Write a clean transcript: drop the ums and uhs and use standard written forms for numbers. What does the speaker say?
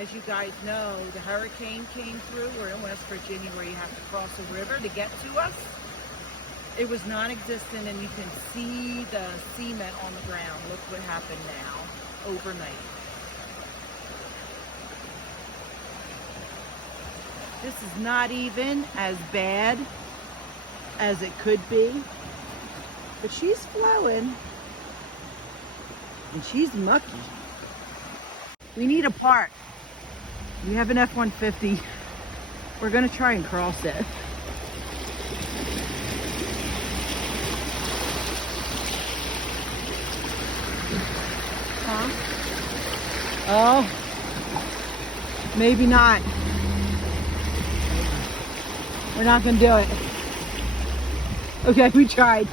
As you guys know, the hurricane came through. We're in West Virginia where you have to cross a river to get to us. It was non-existent, and you can see the cement on the ground. Look what happened now, overnight. This is not even as bad as it could be, but she's flowing, and she's mucky. We need a part. We have an F-150. We're gonna try and cross it. Huh? Oh, maybe not. We're not gonna do it. Okay, we tried.